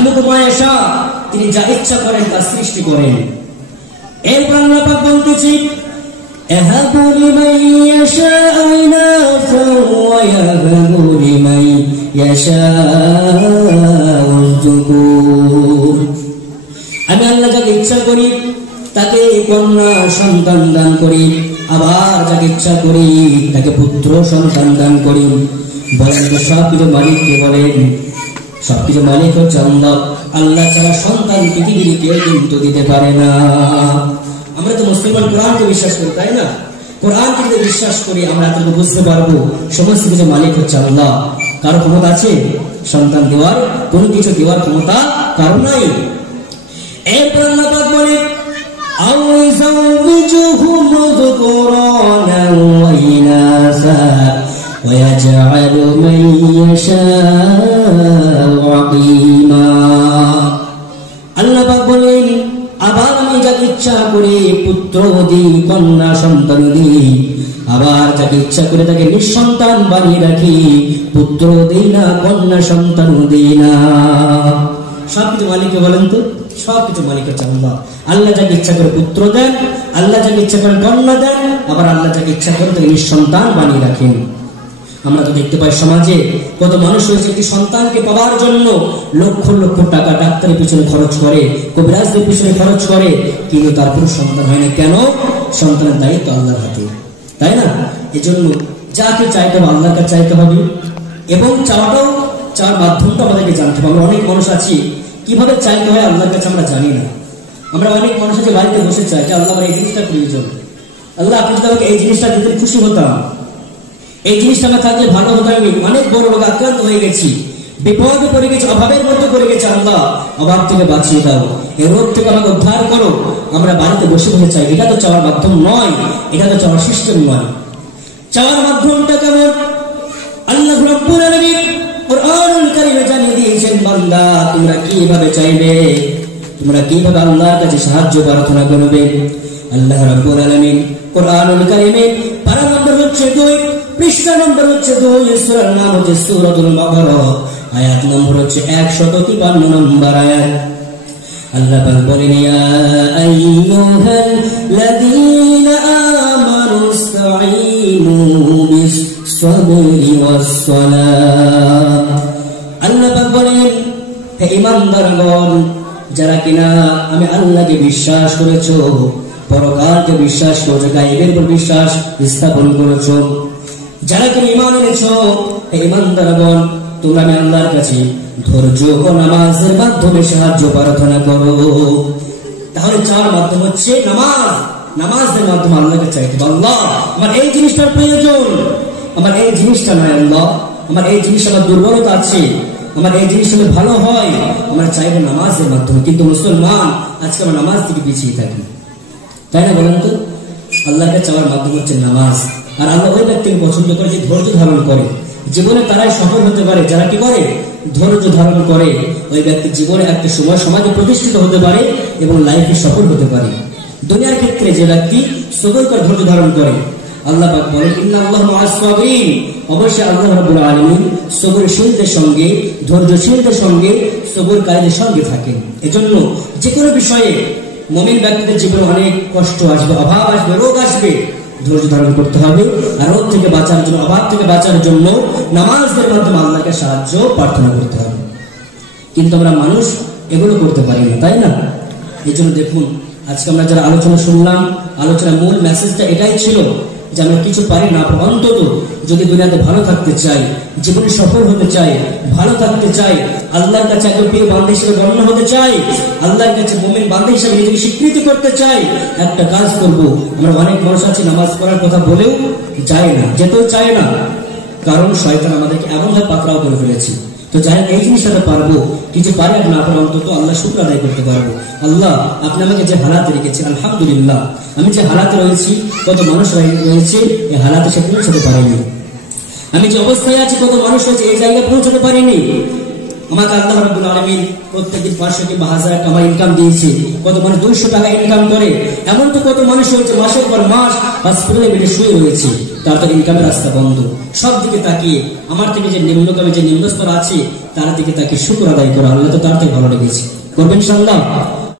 ইয়াখলুকু মা ইয়াশা, তিনি যা ইচ্ছা করেন তা সৃষ্টি করেন। এরপর আল্লাহ পাক বলতেছি ইয়াহাবু লিমান ইয়াশাউ ইনাসা ওয়া ইয়াহাবু লিমান ইয়াশাউ যুকুর। আমি আল্লাহ যাকে ইচ্ছা করি তাকে কন্যা সন্তান দান করি, আবার যাকে ইচ্ছা করি তাকে পুত্র সন্তান দান করি। বলেন তো সবকিছু মালিককে বলেন? সবকিছু মালিক হচ্ছে আল্লাহ। আল্লাহ ছাড়া সন্তান পৃথিবীর কেউ কিন্তু দিতে পারে না। আমরা তো মুসলমান কোরআনকে বিশ্বাস করি, তাই না? কোরআনকে যদি বিশ্বাস করি আমরা এতটুকু বুঝতে পারবো সমস্ত কিছু মালিক হচ্ছে আল্লাহ। কারো ক্ষমতা আছে সন্তান দেওয়ার? কোনো কিছু দেওয়ার ক্ষমতা কারো নাই। এরপর আল্লাহ পাক বলে আও ইযাওযুহুম যুকুরানা ওয়া ইনাসা ওয়া ইয়াজআলু মান ইয়াশাউ আকীমা। আল্লাহ পাক বলেন আবার আমি যাকে ইচ্ছা করে পুত্র দিই, কন্যা সন্তান দিই, আবার যাকে ইচ্ছা করে তাকে নিঃসন্তান বানিয়ে রাখি, পুত্র দিই না কন্যা সন্তান দিই না। সবকিছু মালিককে বলেন তো? সবকিছু মালিক হচ্ছে আল্লাহ। আল্লাহ যাকে ইচ্ছা করে পুত্র দেন, আল্লাহ যাকে ইচ্ছা করে কন্যা দেন, আবার আল্লাহ যাকে ইচ্ছা করে তাকে নিঃসন্তান বানিয়ে রাখেন। আমরা তো দেখতে পাই সমাজে কত মানুষ হয়েছে একটি সন্তানকে পাওয়ার জন্য লক্ষ লক্ষ টাকা ডাক্তারের পিছনে খরচ করে, কবিরাজদের পিছনে খরচ করে, কিন্তু তারপর সন্তান হয় না। কেন? সন্তানের দায়িত্ব আল্লাহর হাতে, তাই না? এজন্য যাকে চাইতে হবে আল্লাহর কাছে চাইতে হবে, এবং চাওয়ার মাধ্যমটা আমাদেরকে জানতে হবে। আমরা অনেক মানুষ আছি কিভাবে চাইতে হয় আল্লাহর কাছে আমরা জানি না। আমরা অনেক মানুষ আছে বাড়িতে বসে চাই যে আল্লাহ আমার এই জিনিসটা প্রয়োজন, আল্লাহ আপনি যদি আমাকে এই জিনিসটা দিতে খুশি হতাম, এই জিনিসটা আমার থাকলে ভালো হতো। আমি অনেক বড় রোগ আক্রান্ত হয়ে গেছি, বিপদে পড়ে গেছি, অভাবের মধ্যে পড়ে গেছি, আল্লাহ অভাব থেকে বাঁচিয়ে দাও, এই রোগ থেকে আমাকে উদ্ধার করো। আমরা বাড়িতে বসে বসে চাই। এটা তো চাওয়ার মাধ্যম নয়, এটা তো চাওয়ার সিস্টেম নয়। চাওয়ার মাধ্যমটা কেমন? আল্লাহ রাব্বুল আলামিন কুরআনুল কারীমে জানিয়ে দিয়েছেন, বান্দা তোমরা কিভাবে চাইবে, তোমরা কিভাবে আল্লাহর কাছে সাহায্য প্রার্থনা করবে। আল্লাহ রাব্বুল আলামিন কুরআনুল কারীমে পারা নম্বর হচ্ছে 2, পৃষ্ঠা নম্বর হচ্ছে 2, সূরার নাম হচ্ছে সূরাতুল বাকারা, আয়াত নম্বর হচ্ছে 153 নম্বর আয়াত। আল্লাহ পাক বলেন ইয়া আইয়ুহাল্লাযীনা আমানু ইসতাঈনু বিস-সাবরি ওয়াস-সালাত। আল্লাহ পাক বলেন হে ঈমানদারগণ, যারা কিনা আমি আল্লাহকে বিশ্বাস করেছো, পরকালকে বিশ্বাস করেছো, গায়বের উপর বিশ্বাস স্থাপন করেছো, যারা কিনা ঈমান এনেছো, হে ঈমানদারগণ তোমরা আমি আল্লাহর কাছে ধৈর্য ও নামাজের মাধ্যমে সাহায্য প্রার্থনা করো। তাহলে চার মাধ্যম হচ্ছে নামাজ। নামাজের মাধ্যমে আল্লাহকে চাইতে হবে, আল্লাহ আমার এই জিনিসটার প্রয়োজন, আমার এই জিনিসটা নয় আল্লাহ, আমার এই জিনিস আমার দুর্বলতা আছে, আমার এই জিনিস হলে ভালো হয়, আমরা চাইবো নামাজের মাধ্যমে। কিন্তু মুসলমান আজকে আমরা নামাজ থেকে পিছিয়ে থাকি, তাই না? বলেন তো। আল্লাহকে চাওয়ার মাধ্যম হচ্ছে নামাজ। আর আল্লাহ ওই ব্যক্তিকে পছন্দ করে যে ধৈর্য ধারণ করে। জীবনে তারাই সফল হতে পারে যারা কি করে? ধৈর্য ধারণ করে। ওই ব্যক্তি জীবনে একটা সময় সমাজে প্রতিষ্ঠিত হতে পারে এবং লাইফে সফল হতে পারে। দুনিয়ার ক্ষেত্রে যে ব্যক্তি সবর করে ধৈর্য ধারণ করে, আল্লাহ পাক বলেন ইন্নাল্লাহা মা'আস সাবিরিন, অবশ্যই আল্লাহ রাব্বুল আলামিন সবরশীলদের সঙ্গে, ধৈর্যশীলদের সঙ্গে, সবরকারীদের সঙ্গে থাকেন। এজন্য যে কোনো বিষয়ে মুমিন ব্যক্তিদের জীবনে অনেক কষ্ট আসবে, অভাব আসবে, রোগ আসবে, ধৈর্য ধারণ করতে হবে। আর রোগ থেকে বাঁচার জন্য, অভাব থেকে বাঁচার জন্য নামাজের মাধ্যমে আল্লাহকে সাহায্য প্রার্থনা করতে হবে। কিন্তু আমরা মানুষ এগুলো করতে পারি না, তাই না? এই জন্য দেখুন আজকে আমরা যারা আলোচনা শুনলাম, আলোচনার মূল মেসেজটা এটাই ছিল যে আমরা কিছু পারি না, অন্তত যদি দুনিয়াতে ভালো থাকতে চাই, জীবনে সফল হতে চাই, ভালো থাকতে চাই, আল্লাহর কাছে একজন প্রিয় বান্দা হিসেবে গণ্য হতে চাই, আল্লাহর কাছে মুমিন বান্দা হিসেবে নিজেকে স্বীকৃতি করতে চাই, একটা কাজ করব। আমরা অনেক মানুষ আছি নামাজ পড়ার কথা বলেও যায় না, যেতেও চায় না, কারণ শয়তান আমাদেরকে এমনভাবে পাকড়াও করে ফেলেছে। তো যাই এই জিনিসটা পারবো, কিছু পারি আর না পারে অন্তত আল্লাহ শুকর আদায় করতে পারবো। আল্লাহ আপনি আমাকে যে হালাতে রেখেছেন, আলহামদুলিল্লাহ, আমি যে হালাতে রয়েছি, কত মানুষ রয়েছে এই হালাতে সে পৌঁছতে পারেনি। আমি যে অবস্থায় আছি, কত মানুষ রয়েছে এই জায়গায় পৌঁছতে পারেনি। আমাকে আল্লাহ রাব্বুল আলামিন প্রত্যেকদিন 500 কিংবা 1000 টাকা ইনকাম দিয়েছে, কত মানুষ 200 টাকা ইনকাম করে। এমন তো কত মানুষ রয়েছে মাসের পর মাস হসপিটালে বেডে শুয়ে রয়েছে, তার তো ইনকামের রাস্তা বন্ধ। সব দিকে তাকিয়ে আমার থেকে যে নিম্নগামী যে নিম্নস্তর আছে তার দিকে তাকে শুকর আদায় করা, আল্লাহ তো তার থেকে ভালো লেগেছে। করবেন ইনশাআল্লাহ।